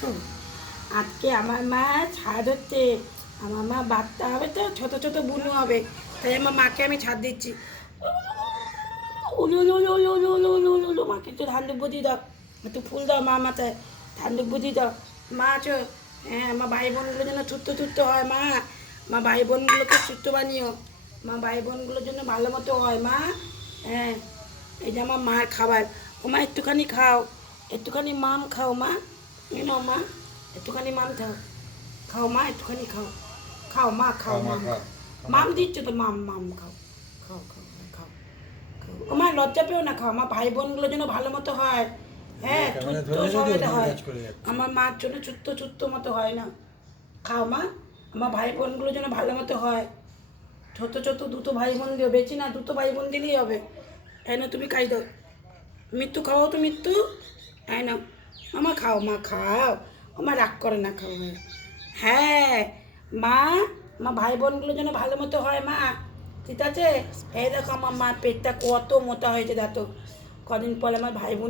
তো আজকে আমার মা ছাদ হচ্ছে, আমার মা বাচ্চা হবে তো, ছোট ছোট বুনু হবে, তাই আমার মাকে আমি ছাদ দিচ্ছি। মাকে একটু ধান বুঝি দাও, একটু ফুল দাও মা মাথায়, ধান বুঝি দাও। মা, আছো হ্যাঁ আমার ভাই বোনগুলোর জন্য ছুট্টো ছুট্টো হয়, মা। মা, ভাই বোনগুলোকে ছুট্টো বানিও। মা, ভাই বোনগুলোর জন্য ভালো মতো হয়, মা। হ্যাঁ এই যে আমার মার খাবার। ও মা একটুখানি খাও, একটুখানি মাম খাও, মা। এই নাও মা একটুখানি মাম খাও খাও মা একটুখানি খাও। খাও মা খাও মাম। মাম দিচ্ছ তো মাম মাম খাও। খাও খাও খাও ও মা লজ্জা পেও না খাও। আমার ভাই বোনগুলোর জন্য ভালো মতো হয়। হ্যাঁ হয় করে যাচ্ছে। আমার মার জন্য ছুট্ট ছুট্ট মতো হয় না। খাও মা আমার ভাই বোনগুলোর জন্য ভালো মতো হয়। ছোট ছোট দুটো ভাই বোন দিও বেশি না দুটো ভাই বোন দিলেই হবে। তাই না তুমি খাই দাও। মৃত্যু খাও তো মৃত্যু। তাই না আমার খাও, মা খাও। আমার রাগ করে না খাও। হ্যাঁ। মা মা ভাই বোনগুলো যেন ভালো মতো হয়, মা। ঠিক আছে? এই দেখো আমার মার পেটটা কত মোটা হয়েছে, দেখো। কদিন পরে আমার ভাই বোনও